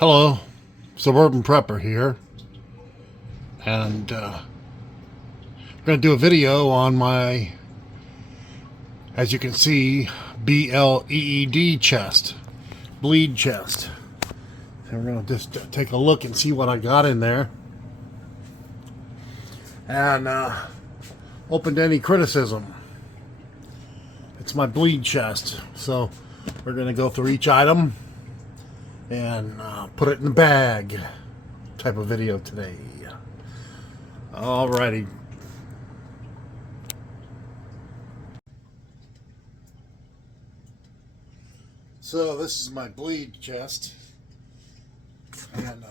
Hello, Suburban Prepper here, and I'm going to do a video on my, as you can see, BLEED chest, bleed chest. And we're going to just take a look and see what I got in there, and open to any criticism. It's my bleed chest, so we're going to go through each item and put it in the bag type of video today. Alrighty. So this is my bleed chest, and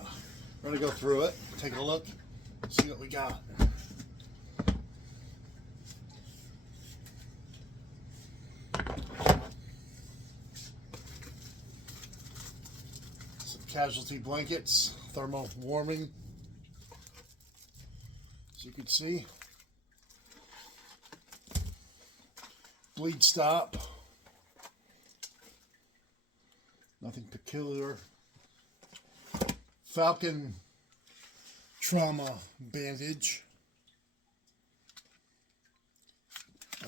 we're gonna go through it, take a look, see what we got. Casualty blankets, thermal warming, as you can see. Bleed stop, nothing peculiar. Falcon trauma bandage.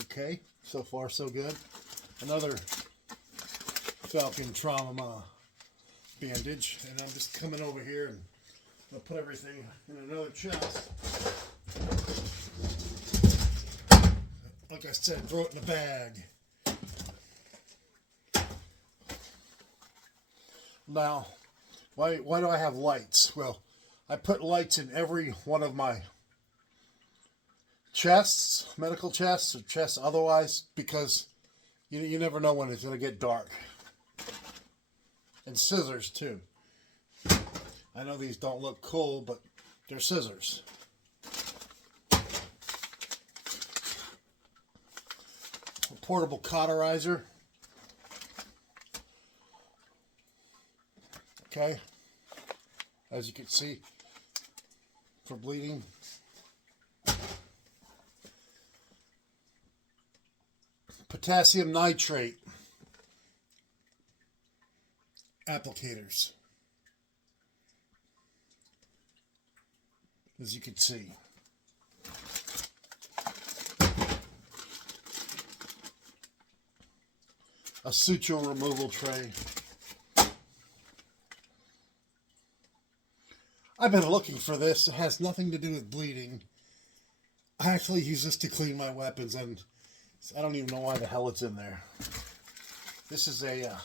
Okay, so far so good. Another Falcon trauma bandage, and I'm just coming over here and I'll put everything in another chest. Like I said, throw it in the bag. Now, why do I have lights? Well, I put lights in every one of my chests, medical chests or chests otherwise, because you never know when it's going to get dark. And scissors too. I know these don't look cool, but they're scissors. A portable cauterizer. Okay, as you can see, for bleeding. Potassium nitrate applicators, as you can see. A suture removal tray. I've been looking for this. It has nothing to do with bleeding. I actually use this to clean my weapons, and I don't even know why the hell it's in there. This is a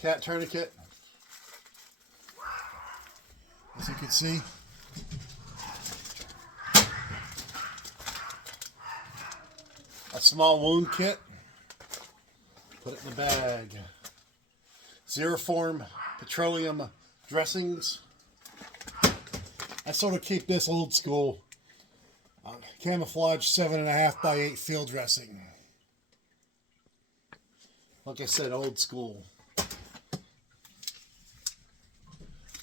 cat tourniquet, as you can see. A small wound kit. Put it in the bag. Xeroform petroleum dressings. I sort of keep this old school. Camouflage 7.5 by 8 field dressing. Like I said, old school.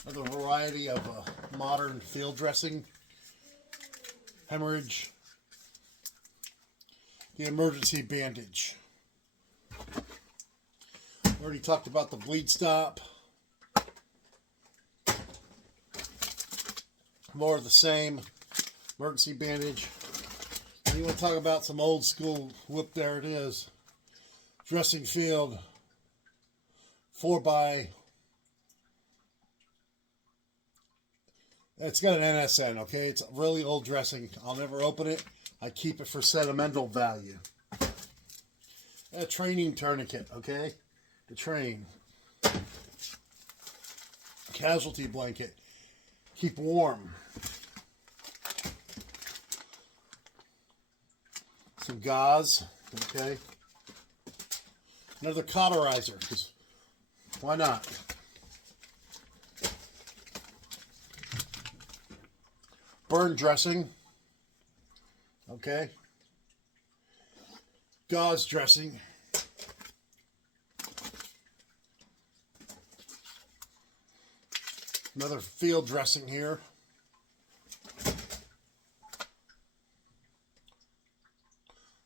Another variety of modern field dressing. Hemorrhage. The emergency bandage. Already talked about the bleed stop. More of the same. Emergency bandage. And you want to talk about some old school, whoop, there it is. Dressing field. 4x. It's got an NSN, okay? It's really old dressing. I'll never open it. I keep it for sentimental value. A training tourniquet, okay? To train. Casualty blanket. Keep warm. Some gauze, okay? Another cauterizer, because why not? Burn dressing, okay? Gauze dressing. Another field dressing here.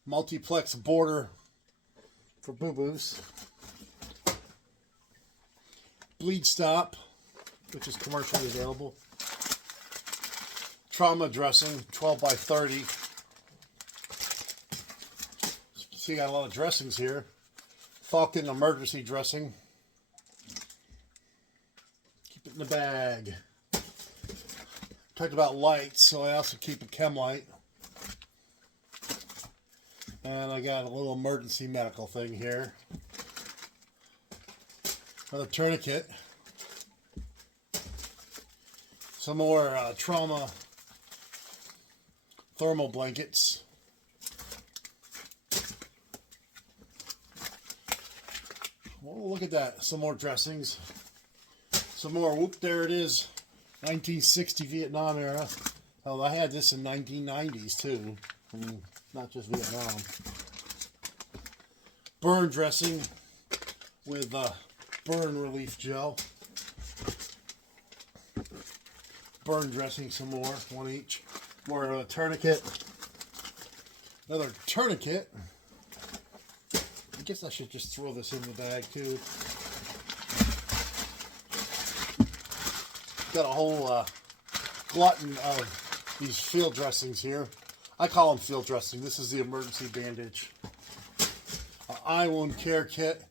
Multiplex border for boo-boos. bleed stop, which is commercially available. Trauma dressing, 12 by 30. See, got a lot of dressings here. Falcon emergency dressing. Keep it in the bag. Talked about lights, so I also keep a chem light. And I got a little emergency medical thing here. Another tourniquet. Some more trauma thermal blankets. Well, look at that. Some more dressings. Some more. Whoop, there it is. 1960 Vietnam era. Oh, I had this in 1990s too. I mean, not just Vietnam. Burn dressing with burn relief gel. Burn dressing, some more, one each. More of a tourniquet. Another tourniquet. I guess I should just throw this in the bag too. Got a whole glutton of these field dressings here. I call them field dressing. This is the emergency bandage. Eye wound care kit.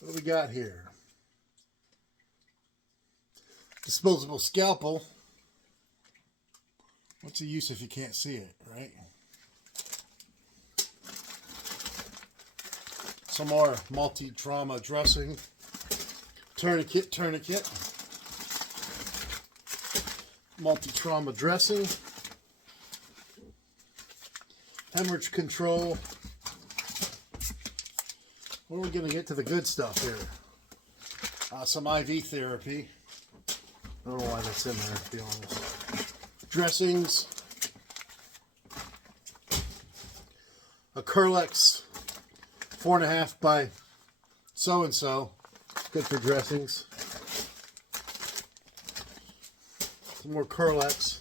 What do we got here? Disposable scalpel. What's the use if you can't see it, right? Some more multi-trauma dressing. Tourniquet. Multi-trauma dressing. Hemorrhage control. What are we going to get to the good stuff here? Some IV therapy. I don't know why that's in there, to be honest. Dressings. A Curlex 4.5 by so-and-so. Good for dressings. Some more Curlex.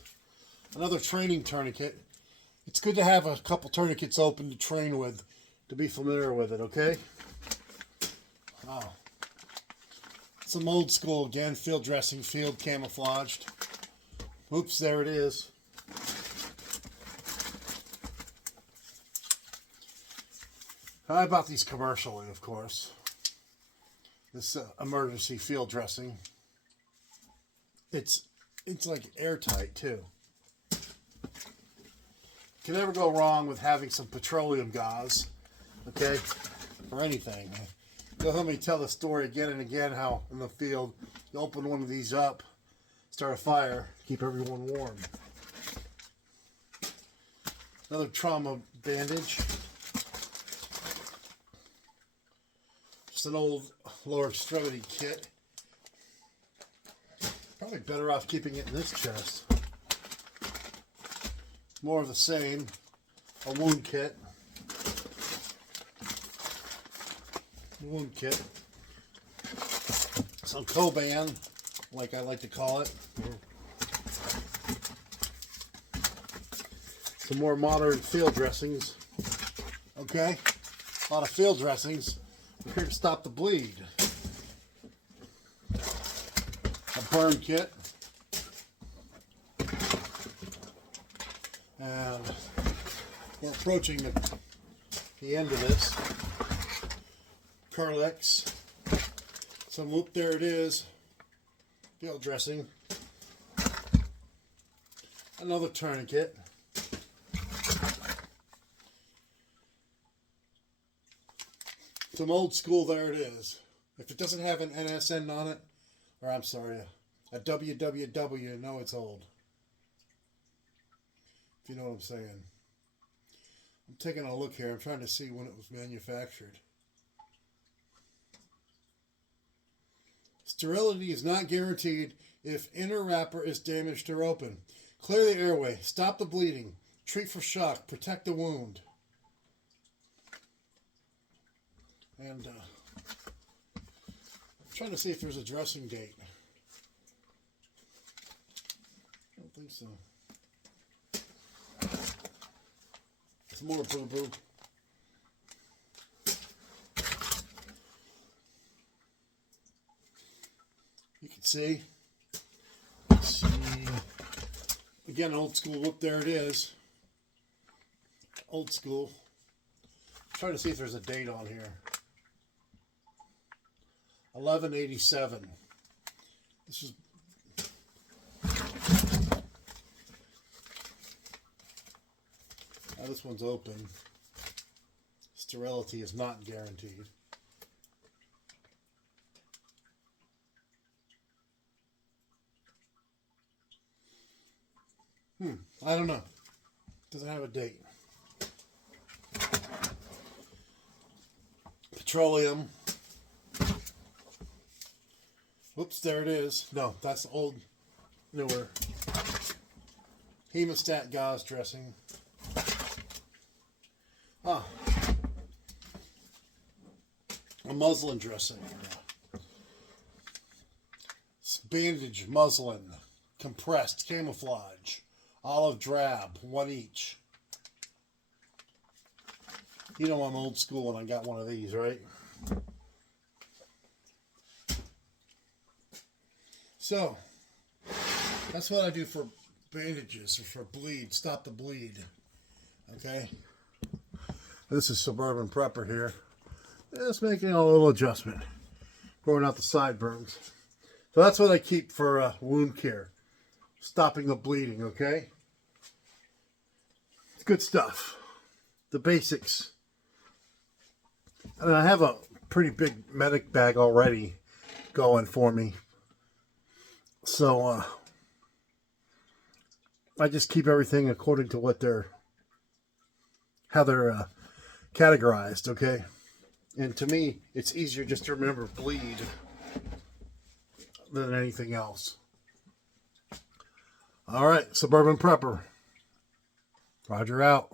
Another training tourniquet. It's good to have a couple tourniquets open to train with, to be familiar with it, okay? Wow. Some old school again, field dressing, field camouflaged. Oops, there it is. How about these commercially, of course? This emergency field dressing. It's like airtight too. Can never go wrong with having some petroleum gauze, okay, for anything. You'll hear me tell the story again and again how in the field you open one of these up, start a fire, keep everyone warm. Another trauma bandage. Just an old lower extremity kit. Probably better off keeping it in this chest. More of the same. A wound kit. Some Coban, like I like to call it. Some more modern field dressings. Okay, a lot of field dressings. We're here to stop the bleed. A burn kit. And we're approaching the end of this. Curlex. Some whoop, there it is. Field dressing. Another tourniquet. Some old school, there it is. If it doesn't have an NSN on it, or I'm sorry, a WWW, know it's old. If you know what I'm saying. I'm taking a look here. I'm trying to see when it was manufactured. Sterility is not guaranteed if inner wrapper is damaged or open. Clear the airway. Stop the bleeding. Treat for shock. Protect the wound. And I'm trying to see if there's a dressing date. I don't think so. Some more boo-boo. You can see. Let's see. Again, old school. Whoop, there it is. Old school. I'm trying to see if there's a date on here. 1187. This is. Now this one's open. Sterility is not guaranteed. I don't know. Doesn't have a date. Petroleum. Whoops, there it is. No, that's old, newer. Hemostatic gauze dressing. Ah. A muslin dressing. Bandage muslin. Compressed camouflage. Olive drab. One each. You know I'm old school and I got one of these, right? So, that's what I do for bandages or for bleed. Stop the bleed. Okay? This is Suburban Prepper here. Just making a little adjustment. Growing out the sideburns. So that's what I keep for wound care. Stopping the bleeding, okay? It's good stuff. The basics. And I have a pretty big medic bag already going for me. So, I just keep everything according to what how they're categorized, okay? And to me, it's easier just to remember bleed than anything else. All right, Suburban Prepper. Roger out.